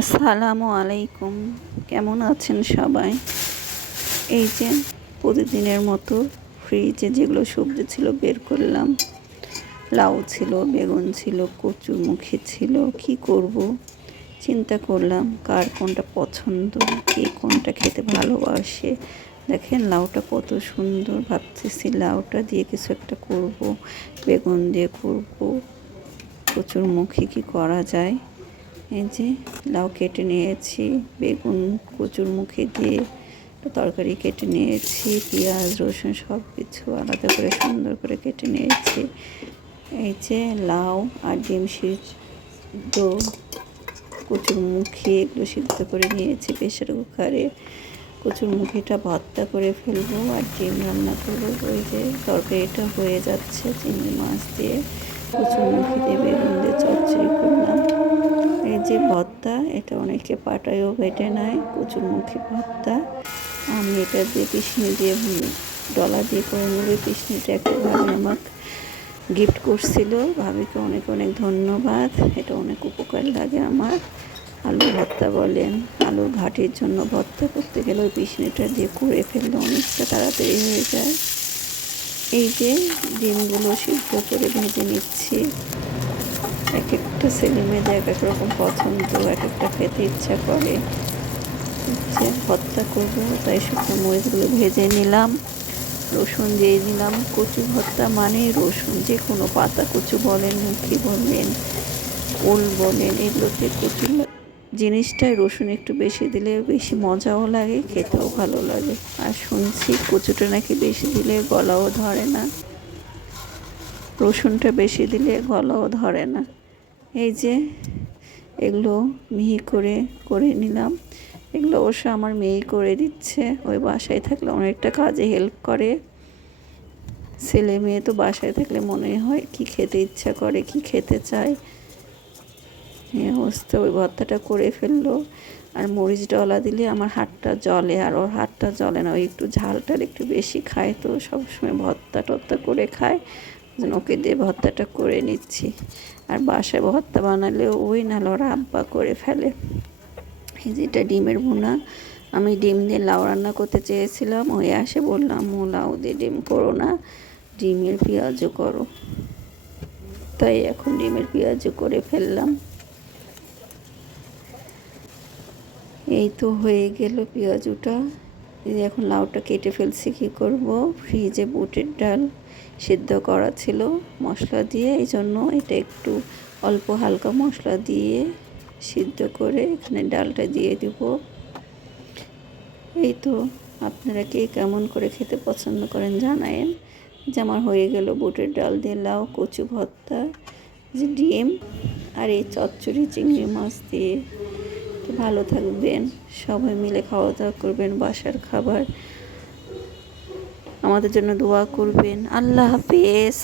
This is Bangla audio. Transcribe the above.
আসসালামু আলাইকুম। কেমন আছেন সবাই? এই যে প্রতিদিনের মতো ফ্রিজে যেগুলো সবজি ছিল বের করলাম। লাউ ছিল, বেগুন ছিল, কচুরমুখী ছিল। কি করব চিন্তা করলাম কার কোনটা পছন্দ, কে কোনটা খেতে ভালোবাসে। দেখেন লাউটা কত সুন্দর, ভাবতেছি লাউটা দিয়ে কিছু একটা করব, বেগুন দিয়ে করব, কচুরমুখী কি করা যায়। এই যে লাউ কেটে নিয়েছি, বেগুন কচুরমুখী দিয়ে তরকারি কেটে নিয়েছি, পেঁয়াজ রসুন সব কিছু আলাদা করে সুন্দর করে কেটে নিয়েছি। এই যে লাউ আর ডিম সিদ্ধ, কচুরমুখী এগুলো সিদ্ধ করে নিয়েছি প্রেসার কুকারে। কচুরমুখীটা ভর্তা করে ফেলবো আর ডিম রান্না করবো। ওই যে তরকারিটা হয়ে যাচ্ছে, চিংড়ি মাছ দিয়ে কচুরমুখী দিয়ে বেগুন দিয়ে চচ্চড়ি করলাম। এই যে ভর্তা, এটা অনেকে পাটায়ও বেটে নেয়, কচুরমুখী ভর্তা। আমি এটা দিয়ে পিসনি দিয়ে ডলা দিয়ে করে নেবে। পিসনিটা একটা ভাবি আমাকে গিফট করছিল, ভাবিকে অনেক অনেক ধন্যবাদ। এটা অনেক উপকার লাগে আমার। আলু ভর্তা বলেন, আলুর ঘাটির জন্য ভর্তা করতে গেলে ওই পিসনিটা দিয়ে করে ফেললে অনেকটা তাড়াতাড়ি হয়ে যায়। এই যে ডিমগুলো সিদ্ধ করে ভেজে নিচ্ছি। এক একটা ছেলে মেয়েদের এক এক রকম পছন্দ, এক একটা খেতে ইচ্ছা করে। যে ভর্তা করবো তাই শুকনো মরিচগুলো ভেজে নিলাম, রসুন দিয়ে দিলাম। কচু ভর্তা মানে রসুন, যে কোনো পাতা কচু বলেন, মুখী বলেন, ওল বলেন, এগুলোতে কচু জিনিসটাই রসুন একটু বেশি দিলে বেশি মজাও লাগে, খেতেও ভালো লাগে। আর শুনছি কচুটা নাকি বেশি দিলে গলাও ধরে না, রসুনটা বেশি দিলে গলাও ধরে না। এই যে এগুলো মিহি করে করে নিলাম। এগুলো অবশ্য আমার মেয়েই করে দিচ্ছে, ওই বাসায় থাকলে অনেকটা কাজে হেল্প করে। ছেলে মেয়ে তো বাসায় থাকলে মনে হয় কি খেতে ইচ্ছা করে, কি খেতে চায়। এই অবস্থা, ওই ভর্তাটা করে ফেললো। আর মরিচ ডলা দিলে আমার হাতটা জ্বলে, আর ওর হাতটা জ্বলে না, ওই একটু ঝালটার একটু বেশি খায়, তো সবসময় ভর্তা টর্তা করে খায়। ওকে দিয়ে ভর্তাটা করে নিচ্ছি। আর বাসায় ভর্তা বানালেও ওই নাহলে ওরা আব্বা করে ফেলে। এই যেটা ডিমের ভুনা, আমি ডিম দিয়ে লাউ রান্না করতে চেয়েছিলাম, ওই আসে বললাম ও লাউ দিয়ে ডিম করো না, ডিমের পেঁয়াজও করো। তাই এখন ডিমের পেঁয়াজও করে ফেললাম। এই তো হয়ে গেল পেঁয়াজুটা। এই এখন লাউটা কেটে ফেলছি, কী করব। ফ্রিজে বুটের ডাল সিদ্ধ করা ছিল মশলা দিয়ে, এই জন্য এটা একটু অল্প হালকা মশলা দিয়ে সিদ্ধ করে এখানে ডালটা দিয়ে দিব। এই তো, আপনারা কে কেমন করে খেতে পছন্দ করেন জানায়েন। যে আমার হয়ে গেল বুটের ডাল দিয়ে লাউ, কচু ভর্তা, যে ডিম আর এই চচ্চড়ি চিংড়ি মাছ দিয়ে। তো ভালো থাকবেন, সবাই মিলে খাওয়া দাওয়া করবেন, বাসার খাবার। আমাদের জন্য দোয়া করবেন। আল্লাহ হাফেজ।